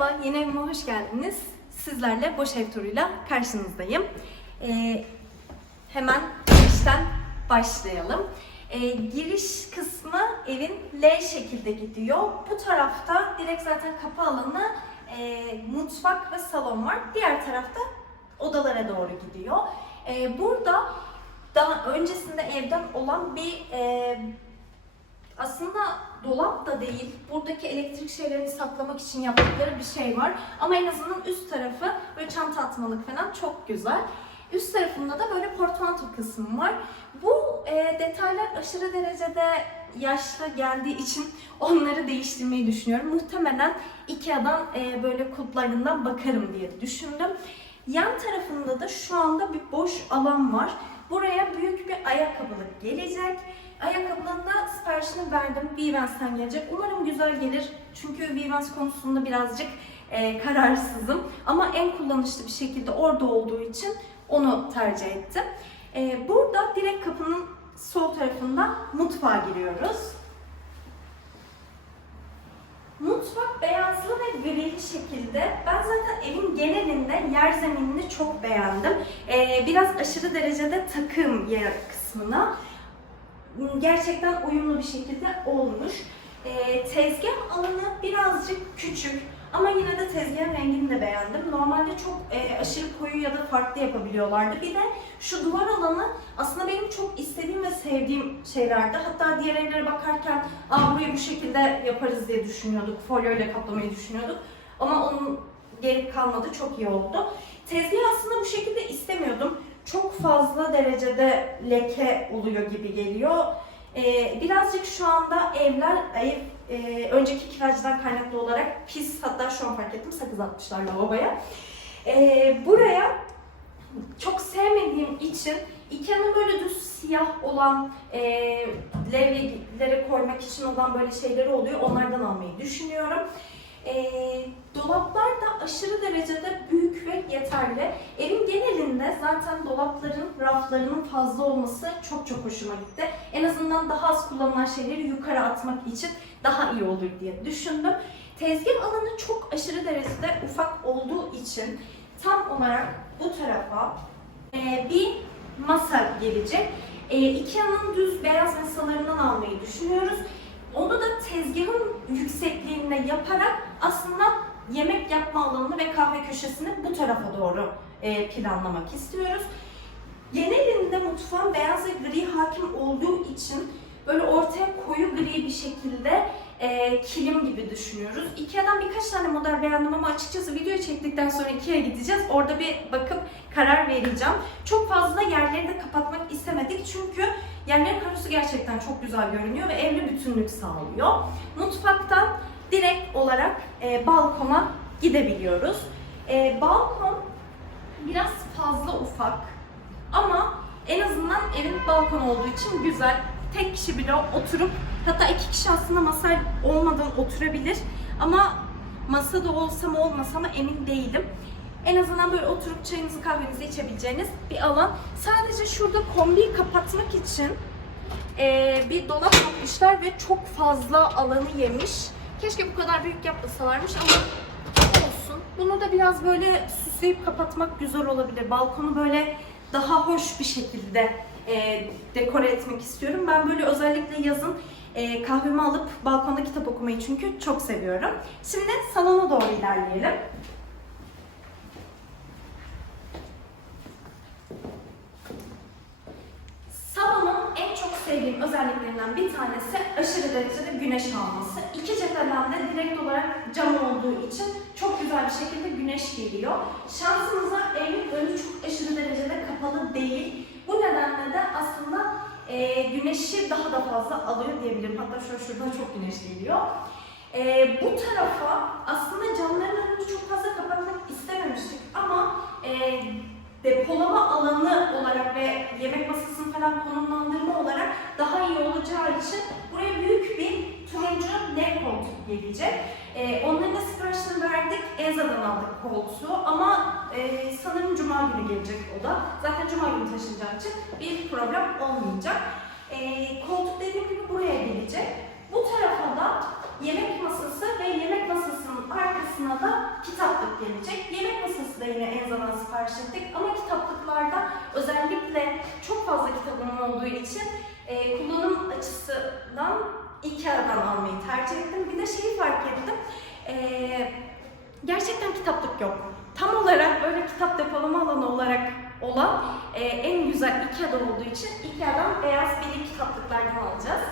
Merhaba, yeni evime hoş geldiniz. Sizlerle boş ev turuyla karşınızdayım. Ee, hemen girişten başlayalım. Ee, giriş kısmı evin L şekilde gidiyor. Bu tarafta direkt zaten kapı alanı, e, mutfak ve salon var. Diğer tarafta odalara doğru gidiyor. Ee, burada daha öncesinde evden olan bir e, aslında dolap da değil, buradaki elektrik şeylerini saklamak için yaptıkları bir şey var. Ama en azından üst tarafı böyle çanta atmalık falan çok güzel. Üst tarafında da böyle portmanto kısmı var. Bu e, detaylar aşırı derecede yaşlı geldiği için onları değiştirmeyi düşünüyorum. Muhtemelen Ikea'dan e, böyle kulplarından bakarım diye düşündüm. Yan tarafında da şu anda bir boş alan var. Buraya büyük bir ayakkabılık gelecek. Ayakkabının da siparişini verdim. Vivans'tan gelecek. Umarım güzel gelir. Çünkü Vivans konusunda birazcık e, kararsızım. Ama en kullanışlı bir şekilde orada olduğu için onu tercih ettim. E, burada direkt kapının sol tarafında mutfağa giriyoruz. Mutfak beyazlı ve grili şekilde. Ben zaten evin genelinde yer zeminini çok beğendim. Ee, biraz aşırı derecede takım yer kısmına gerçekten uyumlu bir şekilde olmuş. Ee, tezgah alanı birazcık küçük ama yine de tezgahın rengini de beğendim. Normalde çok e, aşırı koyu ya da farklı yapabiliyorlardı. Bir de şu duvar alanı aslında benim çok istediğim ve sevdiğim şeylerdi. Hatta diğer evlere bakarken Aa, burayı bu şekilde yaparız diye düşünüyorduk. Folyo ile kaplamayı düşünüyorduk. Ama onun gerek kalmadı. Çok iyi oldu. Tezgahı aslında bu şekilde istemiyordum. Çok fazla derecede leke oluyor gibi geliyor. Ee, birazcık şu anda evler, ev e, önceki kiracıdan kaynaklı olarak pis. Hatta şu an fark ettim sakız atmışlar lavaboya. Ee, buraya çok sevmediğim için Ikea'nın böyle düz siyah olan e, levyelere koymak için olan böyle şeyleri oluyor. Onlardan almayı düşünüyorum. E, dolaplar da aşırı derecede büyük ve yeterli. Evin genelinde zaten dolapların, raflarının fazla olması çok çok hoşuma gitti. En azından daha az kullanılan şeyleri yukarı atmak için daha iyi olur diye düşündüm. Tezgah alanı çok aşırı derecede ufak olduğu için tam olarak bu tarafa e, bir masa gelecek. E, Ikea'nın düz beyaz masalarından almayı düşünüyoruz. Onu da tezgahın yüksekliğinde yaparak aslında yemek yapma alanını ve kahve köşesini bu tarafa doğru e, planlamak istiyoruz. Genelinde mutfağın beyaz ve gri hakim olduğu için böyle ortaya koyu gri bir şekilde e, kilim gibi düşünüyoruz. Ikea'dan birkaç tane model beğendim ama açıkçası video çektikten sonra Ikea'ya gideceğiz. Orada bir bakıp karar vereceğim. Çok fazla yerleri de kapatmak istemedik çünkü yerlerin karosu gerçekten çok güzel görünüyor ve evli bütünlük sağlıyor. Mutfaktan direkt olarak e, balkona gidebiliyoruz. E, balkon biraz fazla ufak ama en azından evin balkon olduğu için güzel. Tek kişi bile oturup hatta iki kişi aslında masa olmadan oturabilir ama masada olsa mı olmasa mı emin değilim. En azından böyle oturup çayınızı kahvenizi içebileceğiniz bir alan. Sadece şurada kombiyi kapatmak için eee, bir dolap yapmışlar ve çok fazla alanı yemiş. Keşke bu kadar büyük yapmasalarmış ama olsun. Bunu da biraz böyle süsleyip kapatmak güzel olabilir. Balkonu böyle daha hoş bir şekilde e, dekore etmek istiyorum. Ben böyle özellikle yazın e, kahvemi alıp balkonda kitap okumayı çünkü çok seviyorum. Şimdi salona doğru ilerleyelim. Salonun en çok sevdiğim özelliklerinden bir tanesi aşırı derecede güneş alması. İki cepheden de direkt olarak cam olduğu için çok güzel bir şekilde güneş geliyor. Şansımıza evin önü çok aşırı derecede kapalı değil. Bu nedenle de aslında e, güneşi daha da fazla alıyor diyebilirim. Hatta şöyle şuradan çok güneş geliyor. E, bu tarafa aslında camların önünü çok fazla kapatmak istememiştik ama e, depolama alanı olarak ve yemek masasını falan konumlandırma olarak daha iyi olacağı için buraya büyük bir turuncu L koltuk gelecek. Ee, onların da siparişini verdik. Enza'dan aldık koltuğu ama e, sanırım Cuma günü gelecek o da. Zaten Cuma günü taşınacağı için bir problem olmayacak. Ee, koltuk dediğim gibi buraya gelecek. Bu tarafa da yemek masası ve yemek arkasında arkasına da kitaplık gelecek. Yemek masası da yine en zaman sipariş ettik ama kitaplıklarda özellikle çok fazla kitabım olduğu için e, kullanım açısından Ikea'dan almayı tercih ettim. Bir de şeyi fark ettim. E, gerçekten kitaplık yok. Tam olarak böyle kitap depolama alanı olarak olan e, en güzel Ikea'da olduğu için Ikea'dan beyaz bir kitaplıklardan alacağız.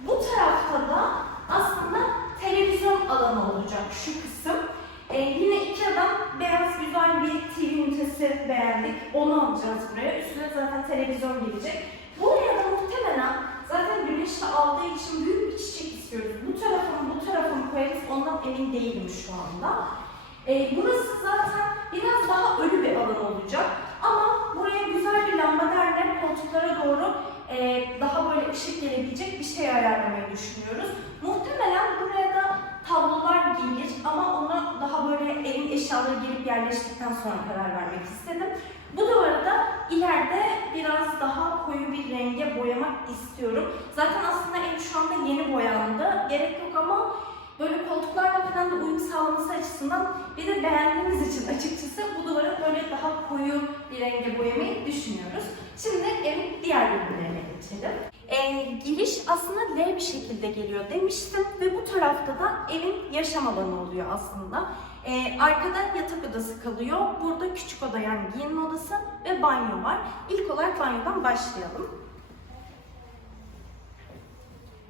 Bu tarafta da aslında televizyon alanı olacak şu kısım. Ee, yine Ikea'dan beyaz güzel bir Ünitesi beğendik. Onu alacağız buraya. Üstüne zaten televizyon gelecek. Buraya da muhtemelen zaten güneşte aldığı için büyük bir çiçek istiyoruz. Bu tarafını bu tarafını koyarız ondan emin değilim şu anda. Ee, burası zaten biraz daha ölü bir alan olacak. Ama buraya güzel bir lambaderle koltuklara doğru e, daha böyle ışık gelebilecek bir şey ayarlamayı düşünüyoruz. Muhtemelen buraya da tablolar gelir ama ona daha böyle evin eşyaları gelip yerleştikten sonra karar vermek istedim. Bu duvarı da ileride biraz daha koyu bir renge boyamak istiyorum. Zaten aslında ev şu anda yeni boyandı. Gerek yok ama böyle koltuklarla falan da uyum sağlaması açısından bir de beğendiğimiz için açıkçası bu duvarı böyle daha koyu bir renge boyamayı düşünüyoruz. Şimdi evin diğer bölümlerine geçelim. Ee, giriş aslında L bir şekilde geliyor demiştim ve bu tarafta da evin yaşam alanı oluyor aslında. Ee, arkada yatak odası kalıyor. Burada küçük oda yani giyinme odası ve banyo var. İlk olarak banyodan başlayalım.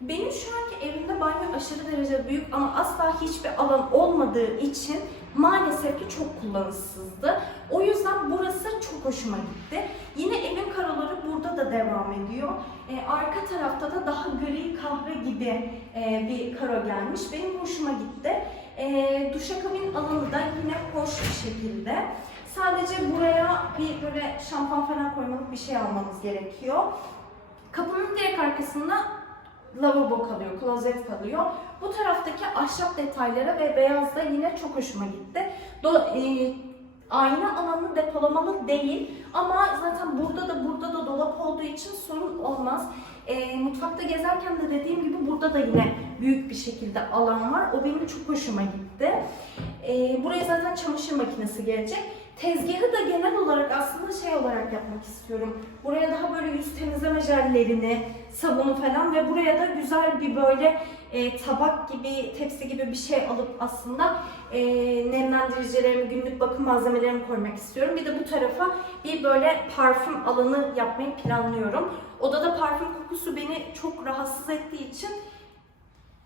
Benim şu anki evimde banyo aşırı derece büyük ama asla hiçbir alan olmadığı için maalesef ki çok kullanışsızdı. O yüzden burası çok hoşuma gitti. Yine evin karaları burada da devam ediyor. Ee, arka tarafta da daha gri kahve gibi e, bir karo gelmiş. Benim hoşuma gitti. E, duşakabin alanı da yine hoş bir şekilde. Sadece buraya bir böyle şampuan falan koymalık bir şey almamız gerekiyor. Kapının direkt arkasında lavabo kalıyor, klozet kalıyor. Bu taraftaki ahşap detayları ve beyaz da yine çok hoşuma gitti. Do e, ayna alanı depolamalı değil ama zaten burada da burada da dolap olduğu için sorun olmaz. E, mutfakta gezerken de dediğim gibi burada da yine büyük bir şekilde alan var. O benim çok hoşuma gitti. E, buraya zaten çamaşır makinesi gelecek. Tezgahı da genel olarak aslında şey olarak yapmak istiyorum. Buraya daha böyle yüz temizleme jellerini, sabunu falan ve buraya da güzel bir böyle e, tabak gibi, tepsi gibi bir şey alıp aslında e, nemlendiricilerimi, günlük bakım malzemelerimi koymak istiyorum. Bir de bu tarafa bir böyle parfüm alanı yapmayı planlıyorum. Odada parfüm kokusu beni çok rahatsız ettiği için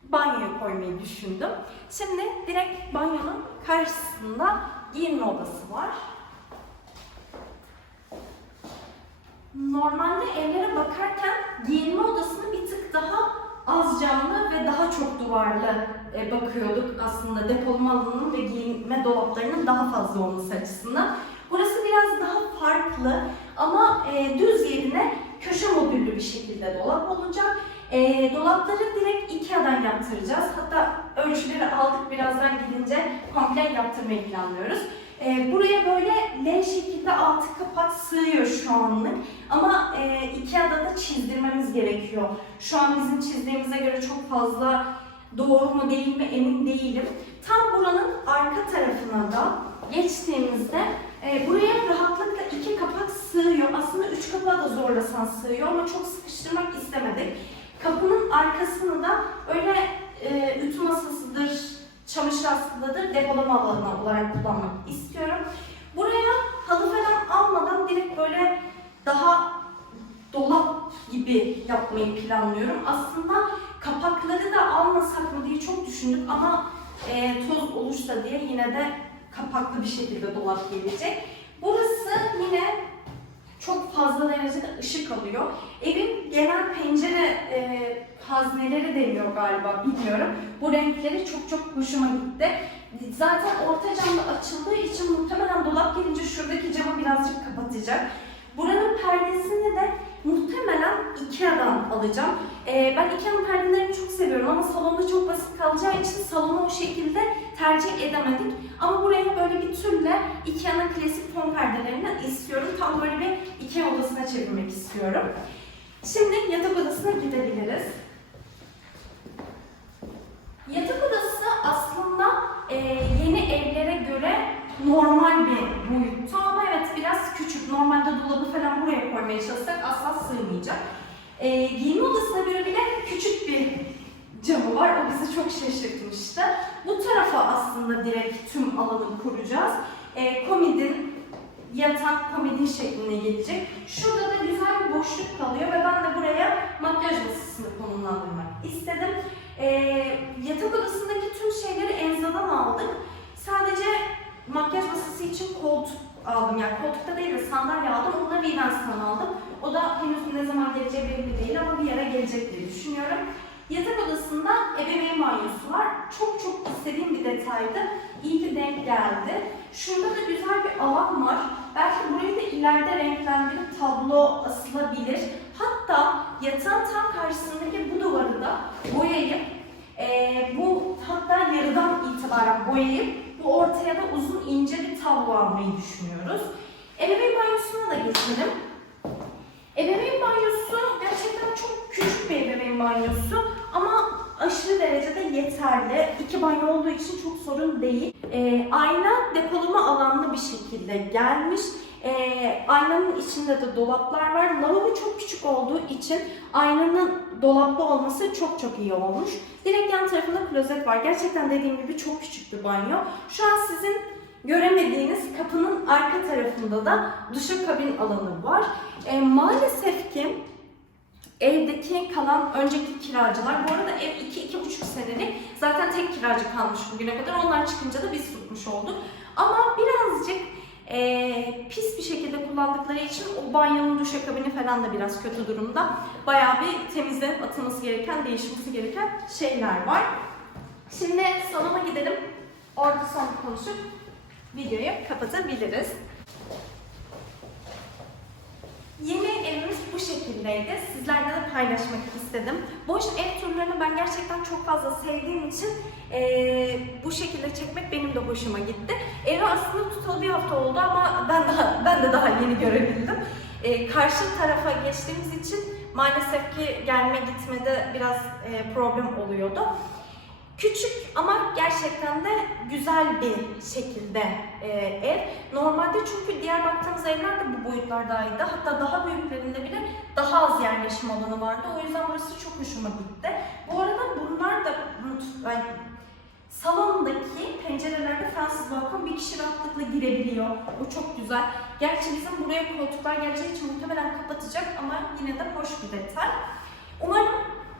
banyoya koymayı düşündüm. Şimdi direkt banyonun karşısında giyinme odası var. Normalde evlere bakarken giyinme odasını bir tık daha az camlı ve daha çok duvarlı e, bakıyorduk aslında depolama alanının ve giyinme dolaplarının daha fazla olması açısından. Burası biraz daha farklı ama e, düz yerine köşe modüllü bir şekilde dolap olacak. E, dolapları direkt Ikea'dan yaptıracağız. Hatta ölçüleri aldık birazdan gidince komple yaptırmayı planlıyoruz. E, buraya böyle L şekilde altı kapak sığıyor şu anlık. Ama e, Ikea'da da çizdirmemiz gerekiyor. Şu an bizim çizdiğimize göre çok fazla doğru mu değil mi emin değilim. Tam buranın arka tarafına da geçtiğimizde e, buraya rahatlıkla iki kapak sığıyor. Aslında üç kapağı da zorlasan sığıyor ama çok sıkıştırmak istemedik. Kapının arkasını da öyle e, ütü masasıdır, çamaşır askıdadır, depolama alanı olarak kullanmak istiyorum. Buraya halı falan almadan direkt böyle daha dolap gibi yapmayı planlıyorum. Aslında kapakları da almasak mı diye çok düşündük ama e, toz olursa diye yine de kapaklı bir şekilde dolap gelecek. Burası yine çok fazla derecede ışık alıyor. Evin genel pencere e, hazneleri deniyor galiba bilmiyorum. Bu renkleri çok çok hoşuma gitti. Zaten orta camda açıldığı için muhtemelen dolap gelince şuradaki camı birazcık kapatacak. Buranın perdesini de muhtemelen Ikea'dan alacağım. Ee, ben Ikea'nın perdelerini çok seviyorum ama salonda çok basit kalacağı için salonu o şekilde tercih edemedik. Ama buraya böyle bir türle Ikea'nın klasik fon perdelerinden istiyorum. Tam böyle bir Ikea odasına çevirmek istiyorum. Şimdi yatak odasına gidebiliriz. Normal bir boyutta ama evet biraz küçük. Normalde dolabı falan buraya koymaya çalışsak asla sığmayacak. Ee, giyinme odasına göre bile küçük bir camı var. O bizi çok şaşırtmıştı. Bu tarafa aslında direkt tüm alanı kuracağız. Ee, komodin, yatak komodin şekline gelecek. Şurada da güzel bir boşluk kalıyor ve ben de buraya makyaj masasını konumlandırmak istedim. Ee, yatak odasındaki tüm şeyleri Enza'dan aldık. Sadece makyaj masası için koltuk aldım. Yani koltukta değil de sandalye aldım. Onu da Vivence'dan aldım. O da henüz ne zaman geleceği belli değil ama bir yere gelecek diye düşünüyorum. Yatak odasında ebeveyn banyosu var. Çok çok istediğim bir detaydı. İyi ki denk geldi. Şurada da güzel bir alan var. Belki burayı da ileride renklendirip tablo asılabilir. Hatta yatağın tam karşısındaki bu duvarı da boyayıp eee, bu hatta yarıdan itibaren boyayıp ortaya da uzun ince bir tablo almayı düşünüyoruz. Ebeveyn banyosuna da geçelim. Ebeveyn banyosu gerçekten çok küçük bir ebeveyn banyosu ama aşırı derecede yeterli. İki banyo olduğu için çok sorun değil. Ee, ayna depolama alanlı bir şekilde gelmiş. Ee, aynanın içinde de dolaplar var. Lavabo çok küçük olduğu için aynanın dolaplı olması çok çok iyi olmuş. Direkt yan tarafında klozet var. Gerçekten dediğim gibi çok küçük bir banyo. Şu an sizin göremediğiniz kapının arka tarafında da duşakabin alanı var. E, maalesef ki evdeki kalan önceki kiracılar, bu arada ev 2-2,5 senelik zaten tek kiracı kalmış bugüne kadar. Onlar çıkınca da biz tutmuş olduk. Ama birazcık e, pis bir şekilde kullandıkları için o banyonun duşakabini falan da biraz kötü durumda. Bayağı bir temizlenip atılması gereken, değişmesi gereken şeyler var. Şimdi salona gidelim. Orada son konuşup videoyu kapatabiliriz. Yeni evimiz bu şekildeydi. Sizlerle de paylaşmak istedim. Boş ev turlarını ben gerçekten çok fazla sevdiğim için eee, bu şekilde çekmek benim de hoşuma gitti. Evi aslında bir hafta oldu ama ben daha ben de daha yeni görebildim. Eee, karşı tarafa geçtiğimiz için maalesef ki gelme gitmede biraz eee, problem oluyordu. Küçük ama gerçekten de güzel bir şekilde e, ev. Normalde çünkü diğer baktığımız evler de bu boyutlardaydı. Hatta daha büyüklerinde bile daha az yerleşim alanı vardı. O yüzden burası çok hoşuma gitti. Bu arada bunlar da mut- ay, salondaki pencerelerde Fransız balkon bir kişi rahatlıkla girebiliyor. O çok güzel. Gerçi bizim buraya koltuklar geleceği için muhtemelen kapatacak ama yine de hoş bir detay. Umarım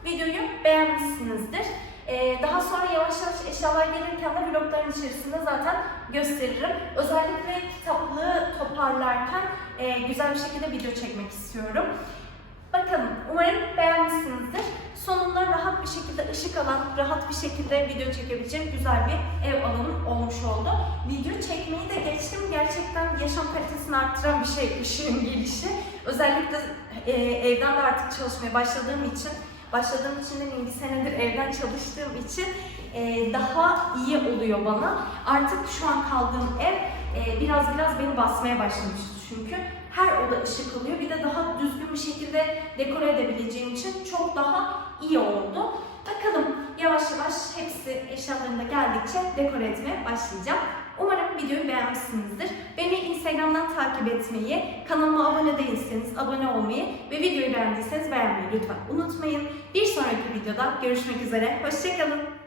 videoyu beğenmişsinizdir. Ee, daha sonra yavaş yavaş eşyalar gelirken de vlogların içerisinde zaten gösteririm. Özellikle kitaplığı toparlarken e, güzel bir şekilde video çekmek istiyorum. Bakalım, umarım beğenmişsinizdir. Sonunda rahat bir şekilde ışık alan, rahat bir şekilde video çekebileceğim güzel bir ev alanım olmuş oldu. Video çekmeyi de geçtim. Gerçekten yaşam kalitesini arttıran bir şey ışığın gelişi. Özellikle e, evden de artık çalışmaya başladığım için başladığım için demeyeyim bir senedir evden çalıştığım için e, daha iyi oluyor bana. Artık şu an kaldığım ev e, biraz biraz beni basmaya başlamıştı çünkü. Her oda ışık alıyor. Bir de daha düzgün bir şekilde dekore edebileceğim için çok daha iyi oldu. Bakalım yavaş yavaş hepsi eşyalarında geldikçe dekore etmeye başlayacağım. Umarım videoyu beğenmişsinizdir. Beni Instagram'dan takip etmeyi, kanalıma abone değilseniz abone olmayı ve videoyu beğendiyseniz beğenmeyi lütfen unutmayın. Bir sonraki videoda görüşmek üzere. Hoşçakalın.